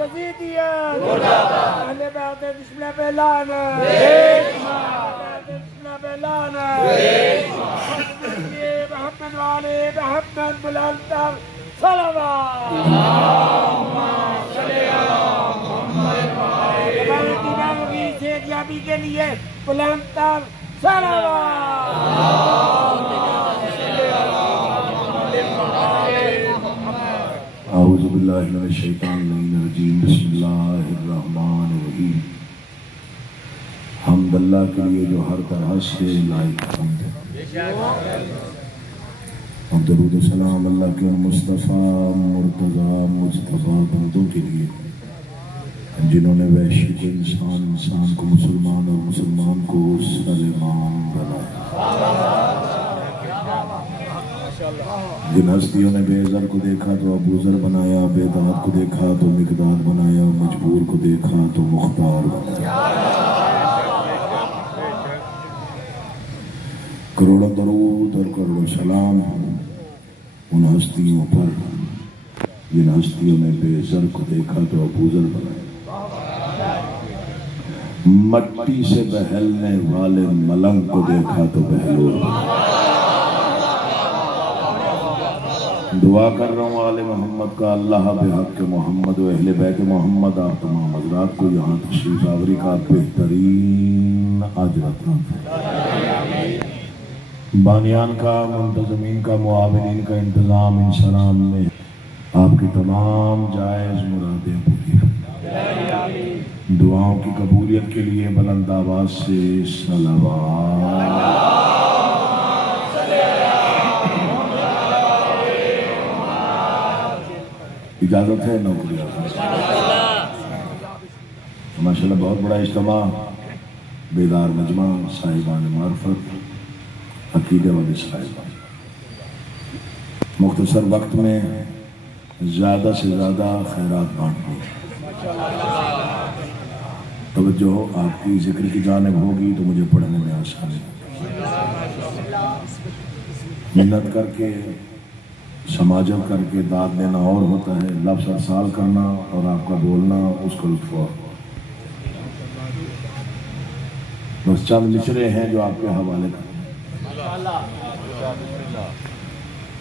यजीदियत अहले बैत दुश्मन पे लानत दुश्मन पे लानत मोहम्मद वाले मोहम्मद बुलंद तर सलावत की सेहतयाबी के लिए बुलंद तर औज़ु बिल्लाहि मिनश शैतानिर रजीम बिस्मिल्लाहिर्रहमानिर्रहीम। हम्द अल्लाह के लिए जो हर तरह से लायक हम्द है। और दरूद सलाम अल्लाह के मुस्तफ़ा मुर्तज़ा मुस्तफ़ा बंदों के लिए जिन्होंने वैश्विक इंसान को मुसलमान और मुसलमान को सलेमान बनाया। जिन हस्तियों ने बेज़र को देखा तो अबूज़र बनाया, बेदाद को देखा तो मिक़दाद बनाया, मजबूर को देखा तो मुख्तार बनाया। करोड़ों दरूद और करोड़ों सलाम उन हस्तियों पर जिन हस्तियों ने बेज़र को देखा तो अबूज़र बनाया। मट्टी से बहलने वाले मलंग को देखा तो बहलोर बनाया। दुआ कर रहा हूँ आले मोहम्मद का अल्लाह बेहक के मोहम्मद व अहले बैत मोहम्मद आप तमाम हज़रात को यहाँ तशरीफ़ आवरी का बेहतरीन अजर अता फरमाए। बानियान का, मुंतज़मीन का, मुआविनीन का इंतज़ाम इंसलाम में आपकी तमाम जायज़ मुरादें पूरी फरमाए। दुआओं की कबूलियत के लिए बुलंद आवाज़ से सलावत। इजाजत है नौकरी माशाल्लाह। बहुत बड़ा इज्तिमा, बेदार मजमा, साहिबान मार्फत, अकीदे वाले साहिबान मुख्तसर वक्त में ज़्यादा से ज़्यादा खैरात बांटनी। तवज्जो आपकी जिक्र की जानिब होगी तो मुझे पढ़ने में आसानी, मिन्नत करके समाजन करके दाद देना और होता है, लफ्ज़ अरसाल करना और आपका बोलना उसका लुत्फ़ और। बस चंद मिसरे हैं जो आपके हवाले कर।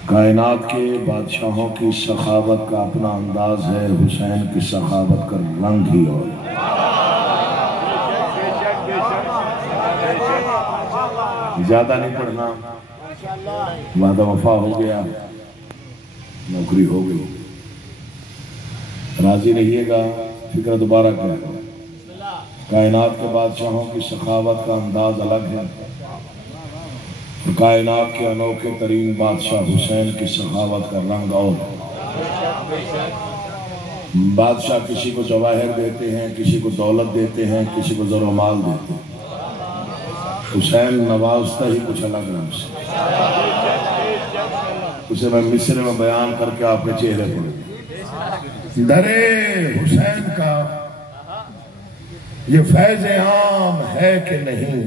कायनात के बादशाहों की सखावत का अपना अंदाज है, हुसैन की सखावत का रंग ही और। ज्यादा नहीं पढ़ना, वादा वफा हो गया, नौकरी हो गई। राजी रहिएगा, फिक्र दोबारा करेगा। कायनात के बादशाहों की सखावत का अंदाज अलग है। कायनात के अनोखे तरीन बादशाह हुसैन की सखावत का रंग और। बादशाह किसी को जवाहिर देते हैं, किसी को दौलत देते हैं, किसी को ज़रो माल देते हैं। हुसैन नवाजता ही कुछ अलग रंग से। उसे मैं मिस्र में बयान करके आपके चेहरे पर। दरे हुसैन का ये फैज़ आम है कि नहीं।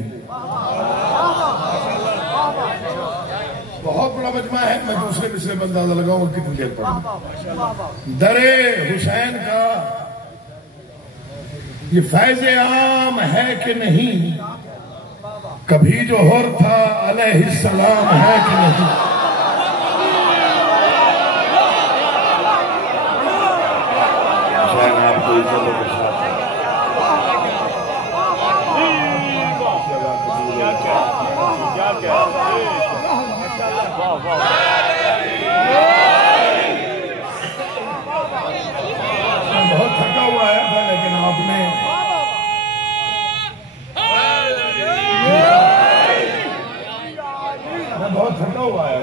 बहुत बड़ा मजमा है, मैं दूसरे मिसरे पर अंदाजा लगाऊंगा कितनी देर पढ़ूं। दरे हुसैन का ये फैज़ आम है कि नहीं, कभी जो हुर था अलैहिस्सलाम है कि नहीं। हुसैन आपको इज्जतों के साथ बहुत थका हुआ है था, लेकिन आपने बहुत थका हुआ है।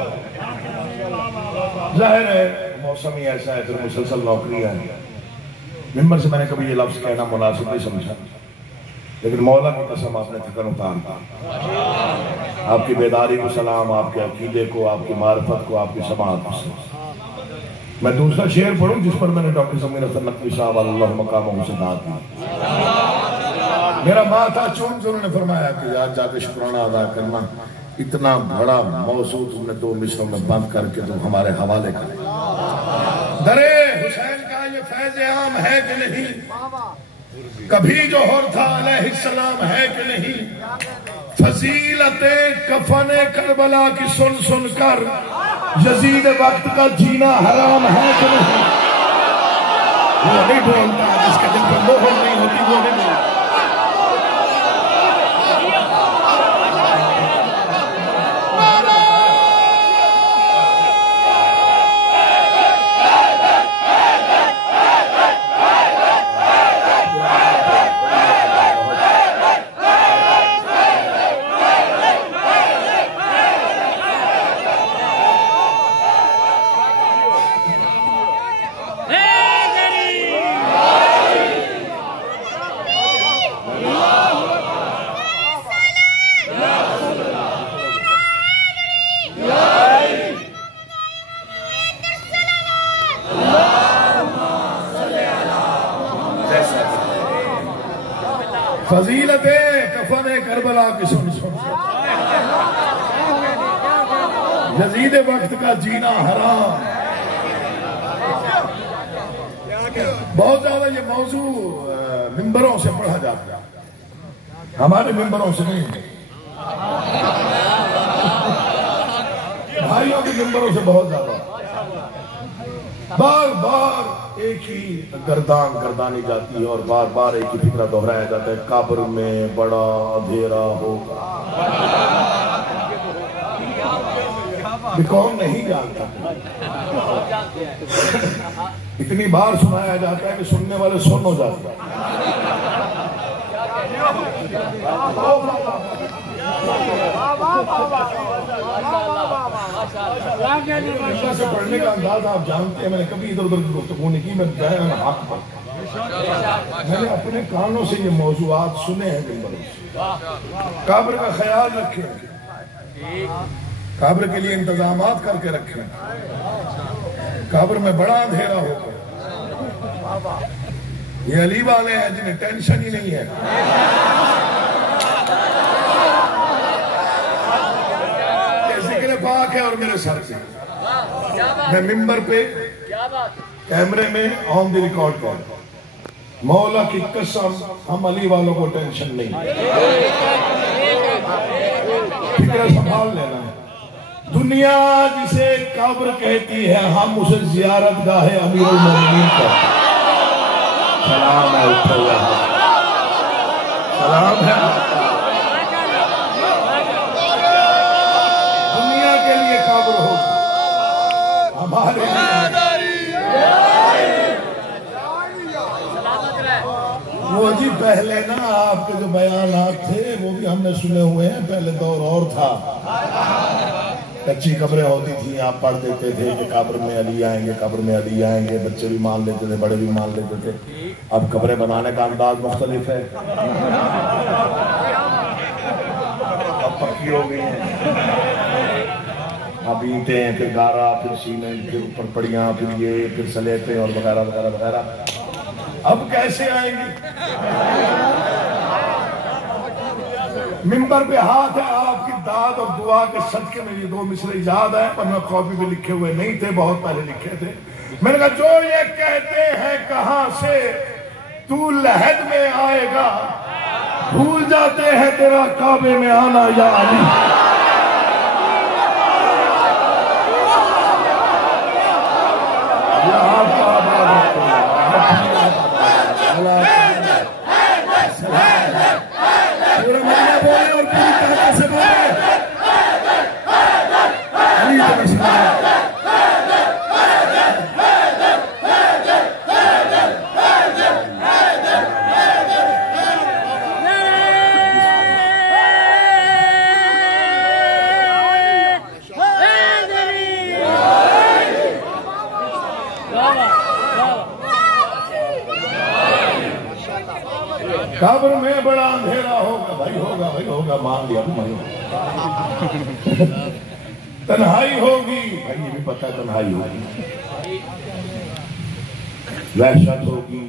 जाहिर है मौसम ही ऐसा है, फिर मुसलसल नौकरी है। मिंबर से मैंने कभी ये लफ्ज कहना मुनासिब नहीं समझा, लेकिन मौला की कसम आपने थकन उतार दी। आपकी बेदारी को सलाम, आपके अकीदे को, आपकी मार्फत को, आपकी समाअत को। मैं दूसरा शेर पढ़ूं जिस पर मैंने डॉक्टर समीर हसन नकवी साहब अल्लाह मकामहू से दाद दी। मेरा माथा चूम से उन्होंने फरमाया कि आज जाके शुक्राना अदा करना, इतना बड़ा मौजूद तुमने 2 मिसरों में बंद करके तुम हमारे हवाले कर। दरे हुसैन का ये फैज़ है कि नहीं, कभी जोहर था अलैहिस्सलाम है कि नहीं, फजीलते कफने करबला की सुन सुनकर यजीद वक्त का जीना हराम है कि नहीं। वो नहीं बोलता, जिसके दिल पर मोहर नहीं होती वो नहीं बोलता। फजीलते कफने करबला की सुन सुन यजीद वक्त का जीना हराम। बहुत ज्यादा ये मौजू मिंबरों से पढ़ा जाता है, हमारे मिंबरों से नहीं, भाइयों के मिंबरों से बहुत ज्यादा। बार बार एक ही गर्दानी जाती है और बार बार एक ही फिक्रा दोहराया जाता है, कब्र में बड़ा अंधेरा होगा। कौन नहीं जानता, इतनी बार सुनाया जाता है कि सुनने वाले सुन हो जाते हैं। से पढ़ने का अंदाज आप जानते हैं, मैंने कभी इधर उधर की गुफ्तगू नहीं की, मैं बयान हक पर मैंने अपने कानों से ये मौजूआत सुने हैं। कब्र का ख्याल रखें, कब्र के लिए इंतजामात करके रखें, कब्र में बड़ा अंधेरा होगा। ये अली वाले हैं जिन्हें टेंशन ही नहीं है। जिक्र पाक है और मेरे सर से मैं मिंबर पे कैमरे में ऑन द रिकॉर्ड कर, मौला की कसम हम अली वालों को टेंशन नहीं, फिक्र संभाल लेना है। दुनिया जिसे कब्र कहती है हम उसे जियारत गाहे अमीरुल मोमिनीन का सलाम है, सलाम है। दुनिया के लिए कब्र हो, हमारे वो जी पहले ना आपके जो बयानात थे वो भी हमने सुने हुए हैं। पहले दौर और था, कच्ची कब्रें होती थी, आप पढ़ देते थे कि कब्र में अली आएंगे, कब्र में अली आएंगे, बच्चे भी मान लेते थे, बड़े भी मान लेते थे। अब कब्रें बनाने का अंदाज मुख्तलिफ है, अब पक्की हो गई है, अब ईंटें, फिर गारा, फिर सीमेंट, फिर ऊपर पड़ियां, फिर ये, फिर सलेटे और वगैरह वगैरह वगैरह। अब कैसे आएंगे? मिंबर पे हाथ है, आपकी दाद और दुआ के सदके में ये दो मिसरे याद है, पर मैं कॉपी पे लिखे हुए नहीं थे, बहुत पहले लिखे थे। मैंने कहा जो ये कहते हैं कहां से तू लहद में आएगा, भूल जाते हैं तेरा काबे में आना या अली। पूरा महीना बोले और पूरी ताकत से बोले कब्र में बड़ा अंधेरा होगा। भाई होगा, भाई होगा, मान लिया भाई। तन्हाई होगी, भाई ये भी पता है तन्हाई होगी, वहशत होगी,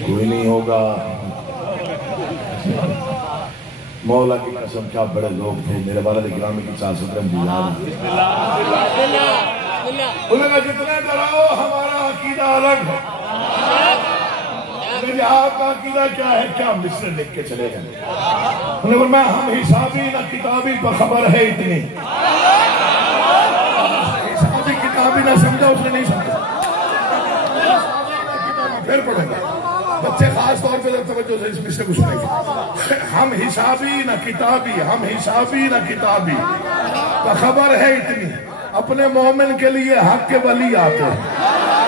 कोई नहीं होगा। मौला की कसम क्या बड़े लोग थे मेरे वाले ग्रामीण की 417 बिलाल। उन्होंने जितने डराओ हमारा अकीदा अलग है। आपका अकीदा क्या है, क्या मिस्र लिख के चले गए। उन्होंने मैं हम हिसाबी ना किताबी पर खबर है इतनी। हिसाबी किताबी ना समझा, उसने नहीं समझा। फिर पढ़ेंगे बच्चे खास तौर पे तवज्जो से इस मिस्र को सुनेंगे। हम हिसाबी ना किताबी, हम हिसाबी ना किताबी पर खबर है इतनी। अपने मोमिन के लिए हक के वली आते हैं।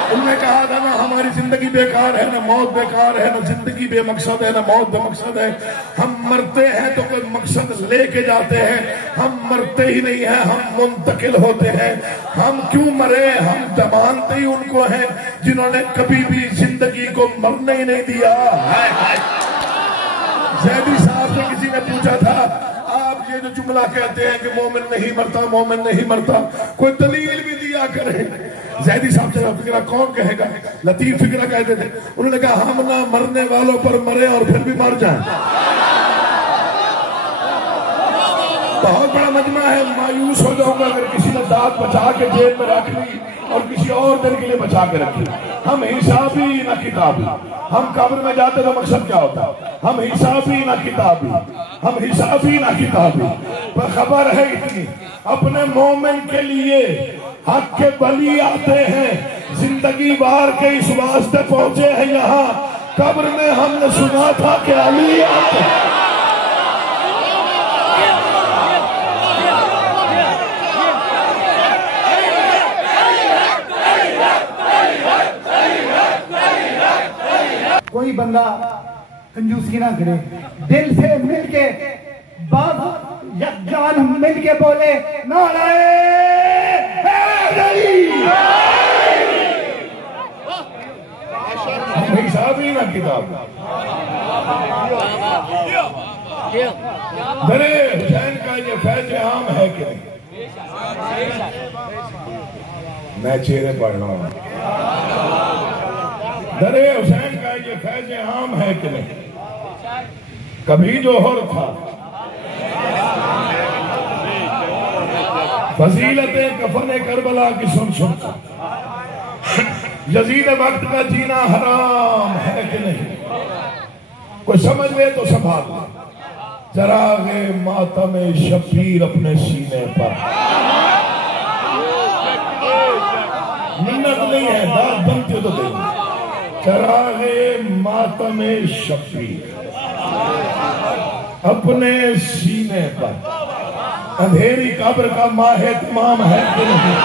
उन्होंने कहा था ना हमारी जिंदगी बेकार है, ना मौत बेकार है, ना जिंदगी बेमकसद है, ना मौत बेमकसद है। हम मरते हैं तो कोई मकसद लेके जाते हैं, हम मरते ही नहीं है, हम मुंतकिल होते हैं। हम क्यों मरे, हम मानते ही उनको हैं जिन्होंने कभी भी जिंदगी को मरने ही नहीं दिया। जैदी साहब से किसी ने पूछा था आप ये जो जुमला कहते हैं कि मोमिन नहीं मरता, मोमिन नहीं मरता, कोई दलील भी दिया करे। जैदी साहब से फिक्रा कौन कहेगा, लतीफ फिक्रा कहते थे। उन्होंने कहा हम ना मरने वालों पर मरे और फिर भी मर जाएं। बहुत बड़ा मजमा है, मायूस हो जाऊंगा अगर किसी ने दांत बचा के जेब में रख ली और किसी और दिन के लिए बचा के रखी। हम हिसाबी ना किताबी। हम कब्र में जाते तो मकसद क्या होता, हम हिसाबी ना किताबी, हम हिसाबी ना किताबी पर खबर है इतनी। अपने मोमिन के लिए हक के बली आते हैं, जिंदगी बार के इस वास्ते पहुंचे हैं यहाँ। कब्र में हमने सुना था कि अली आते हैं। कोई बंदा कंजूसी ना करे, दिल से मिलके बात जान मिलके बोले नाराए हिसाबी ना किताब। दरे हुसैन का ये फैज आम है कि नहीं? मैं चेहरे पढ़ रहा हूं। दरे हुसैन का ये फैज आम है कि नहीं? कभी जोहर था फजीलत कफन करबला की सुन सुन यजीद वक्त का जीना हराम है कि नहीं? कोई समझ ले तो संभाल ले। चरागे मातम शबीर अपने सीने पर। मिन्नत नहीं है, दाद बनती तो देंगे। चरागे मातम शबीर अपने सीने पर। अंधेरी कब्र का माहे तमाम है कि नहीं?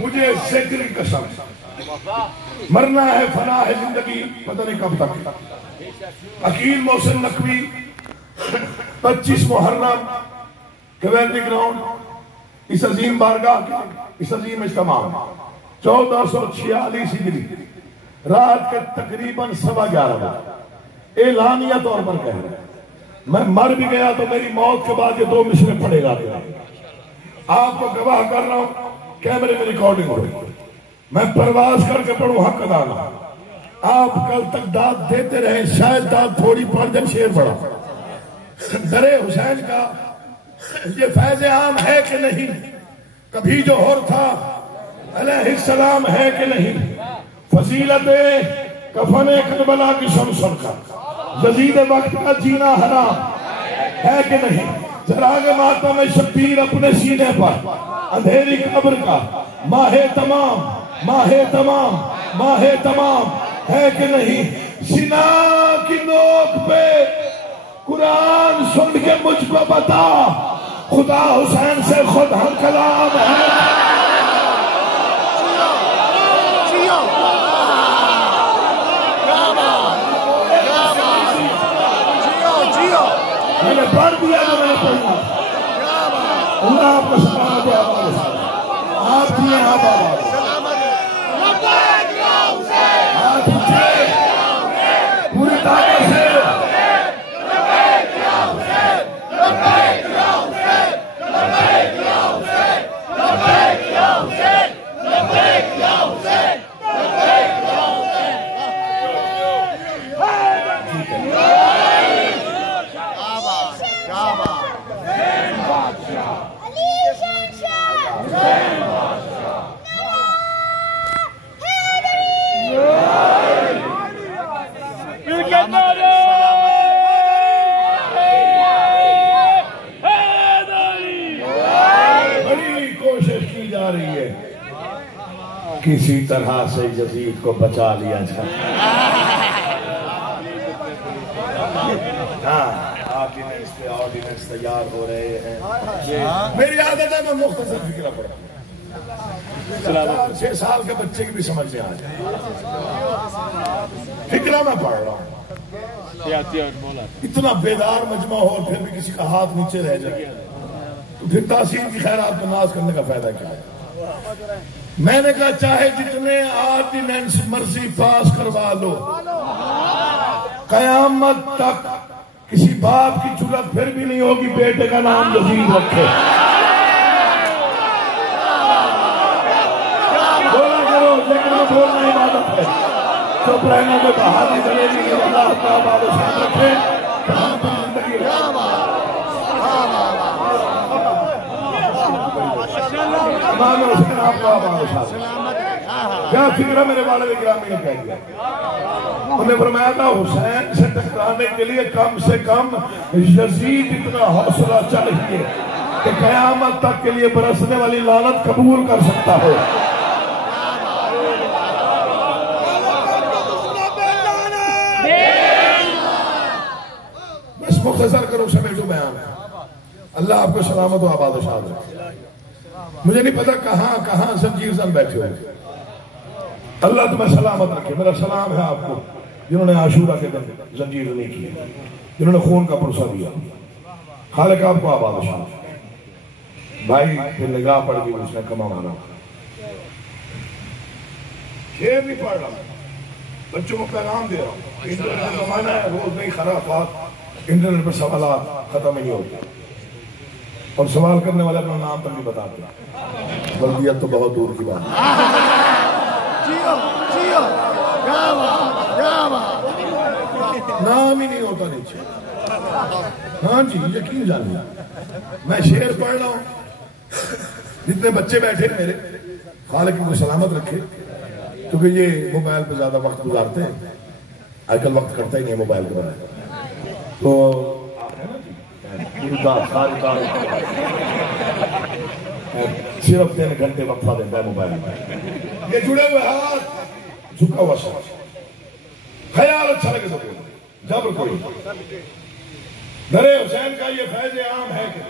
मुझे जिक्र की कसम, मरना है, फना है जिंदगी, पता नहीं कब तक। अकील मोहसिन नकवी 25 मुहर्रम कवेंट्री ग्राउंड इस अजीम बारगाह के इस अजीम इज्तिमा 1446 हिजरी रात के तकरीबन 11:15 बजे एलानिया तौर पर कह रहे हैं मैं मर भी गया तो मेरी मौत के बाद ये 2 मिसरे पड़ेगा। आपको गवाह कर रहा हूं, कैमरे में रिकॉर्डिंग हो रही है। मैं परवाज करके पढ़ू हक अदा। आप कल तक दाद देते रहे, शायद दाद थोड़ी पड़ जब शेर पड़ा। दरे हुसैन का ये फैज आम है कि नहीं? कभी जोहर था अलैहिस्सलाम है कि नहीं? फजीलत कफन करबला की सुन सुनकर यजीद वक्त का जीना हराम है कि नहीं? चरागे मातम शबीर अपने सीने पर। अंधेरी कब्र का माहे तमाम, माहे तमाम, माहे तमाम है कि नहीं? सीना की नोक पे कुरान सुन के मुझको बता, खुदा हुसैन से खुद हम कलाम है। मैंने पढ़ दिया जो मैंने पढ़ना। अल्लाह आपको सलाम दे, आप दिए आप पूरी ताकत से बड़ी कोशिश की जा रही है किसी तरह से यजीद को बचा लिया जाए। हाँ, ऑर्डिनेंस पे ऑर्डिनेंस तैयार हो रहे हैं। मेरी आदत है मैं मुख्तसर फिक्र पढ़ता हूँ, 6 साल के बच्चे की भी समझ में आ जाए। फिक्रा मैं पढ़ रहा हूँ। इतना बेदार मजमा हो और फिर भी किसी का हाथ नीचे रह जाए तो फिर तासीर की खैरात में नाज करने का फायदा क्या है। मैंने कहा चाहे जितने ऑर्डिनेंस मर्जी पास करवा लो, कयामत तक किसी बाप की जुर्रत फिर भी नहीं होगी बेटे का नाम यजीद रखे। बोला करो, लेकिन वो बोलना इबादत है। चुप रहना में बाहर नहीं चलेगी। अल्लाह का बादशाह रखे। क्या फिक्र मेरे वाले ग्रामी ने कह दिया। उन्हें फरमाया था हुसैन से टकराने के लिए कम से कम यजीद इतना हौसला चाहिए कि कयामत तक के लिए बरसने वाली लानत कबूल कर सकता हो। बस मुख्तसर करो, समेटो बयान। अल्लाह आपको सलामत व आबाद शाद रखे। मुझे नहीं पता कहां कहां जंजीर जन बैठे हो। अल्लाह तुम्हें सलामत रखे। मेरा सलाम है आपको जिन्होंने आशूरा के दिन जंजीर नहीं की, जिन्होंने खून का भरोसा दिया। खालिक आपको आबाद शाद। भाई फिर निगाह पड़ गई, उसने कमा माना। शेर नहीं पढ़ रहा, बच्चों को पैगाम दे रहा हूँ। इंटरनेट का जमाना है, रोज नई खराफात, इंटरनेट पर सवालात खत्म ही नहीं होते और सवाल करने वाले अपना नाम तक नहीं बताते। बल्दियत तो बहुत दूर की बात है। नाम ही नहीं होता नीचे। हाँ जी, यकीन जानिए। मैं शेर पढ़ रहा हूँ। जितने बच्चे बैठे मेरे, खालिक इनको सलामत रखे, क्योंकि ये मोबाइल पे ज्यादा वक्त गुजारते हैं। आजकल वक्त करता ही नहीं मोबाइल के बारे में। तो सिर्फ 3 घंटे वक्फा देता है मोबाइल में। ये जुड़े हुए हाथ, झुका हुआ सर, ख्याल अच्छा लगे तो जब कोई दरे हुसैन का ये फैज आम है कि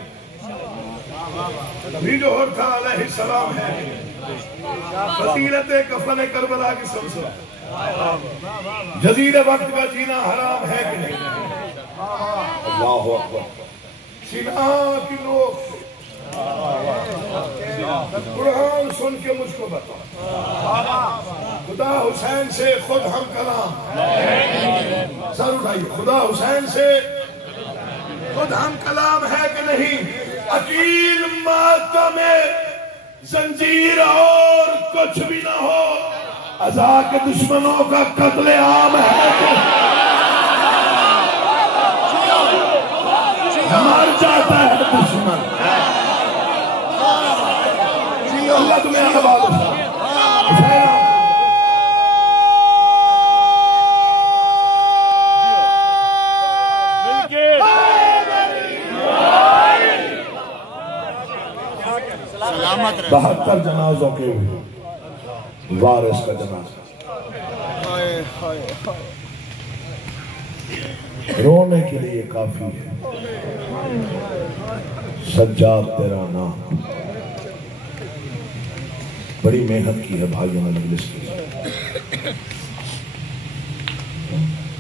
नबी जो था अलैहिस्सलाम है, फजीलत कफन करबला की सिलसिला, जजीरे वक्त का जीना हराम है कि नहीं। अल्लाहु अकबर। सीना की लोग कुरान सुन के मुझको बता, खुदा हुसैन से खुद हम कलाम। सर उठाइए। खुदा हुसैन से खुद हम कलाम है कि नहीं। अकील मातम में जंजीर और कुछ भी ना हो, अज़ा के दुश्मनों का कत्ले आम है। मर जाता है दुश्मन। अल्लाह तुम्हें आबाद सलामत रहे। 72 जनाजों के वारिस का जनाजा। रोने के लिए काफी है। सज्जाद तेरा नाम। बड़ी मेहनत की है भाइयों ने मजलिस की,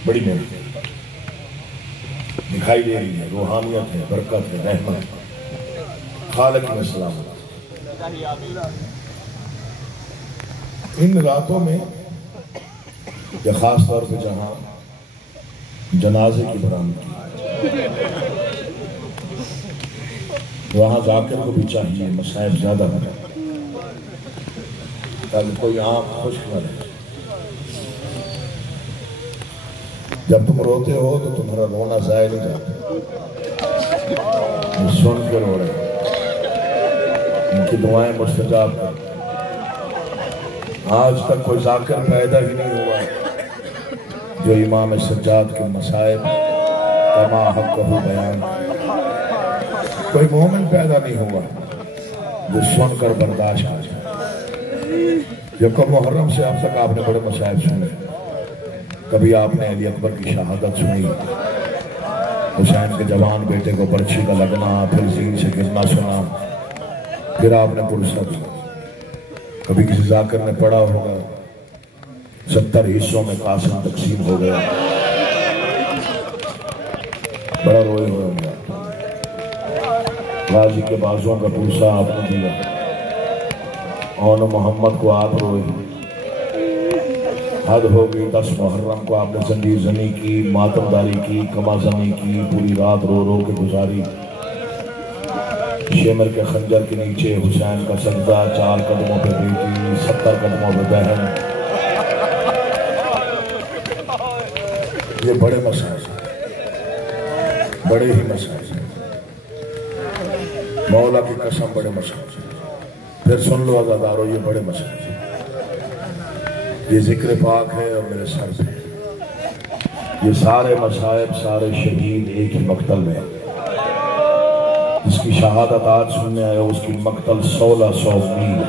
बड़ी मेहनत दिखाई दे रही है। रूहानियत है, बरकत है, रहमत है। खालिक में सलामत। इन रातों में या खास तौर पे जहां जनाजे की बरामद की, वहां जाकिर को भी चाहिए मसाइब ज्यादा हो जाए ताकि कोई आंख खुश्क न रहे। जब तुम रोते हो तो तुम्हारा रोना जाया नहीं जाता। सुन के रो रहे, इनकी दुआएं मुस्तजाब कर। आज तक कोई जाकिर पैदा ही नहीं हुआ जो इमाम सज्जाद के मसाइब कमा हक बयान। कोई मोमिन पैदा नहीं हुआ जो सुनकर बर्दाश्त आ जाए। जब कब मुहर्रम से अब तक आपने बड़े मसाइब सुने, कभी आपने अली अकबर की शहादत सुनी, हुसैन के जवान बेटे को बर्छी का लगना, फिर जीन से गिरना सुना, फिर आपने पुरस्कार। कभी किसी जाकिर ने पढ़ा होगा 70 हिस्सों में कासिम तकसीम हो गया, बड़ा रोए हुए होंगे। गाजी के बाजुओं का पुरसा आपने दिया और मोहम्मद को आप रोए। हद हो गई। 10 मुहर्रम को आपने जंजीर जनी की, मातमदारी की, कमाजनी की, पूरी रात रो रो के गुजारी। शेमर के खंजर के नीचे हुसैन का सजदा, 4 कदमों पे बेटी, 70 कदमों पे बहन। ये बड़े मसाइल, बड़े ही मसाइल, मौला की कसम बड़े मसाइल। फिर सुन लो अज़ादारो, ये बड़े मसाइल, ये जिक्र पाक है और मेरे सर पे। ये सारे मसाइब, सारे शहीद एक ही मकतल में। जिसकी शहादत आज सुनने आए उसकी मकतल 1600 मील।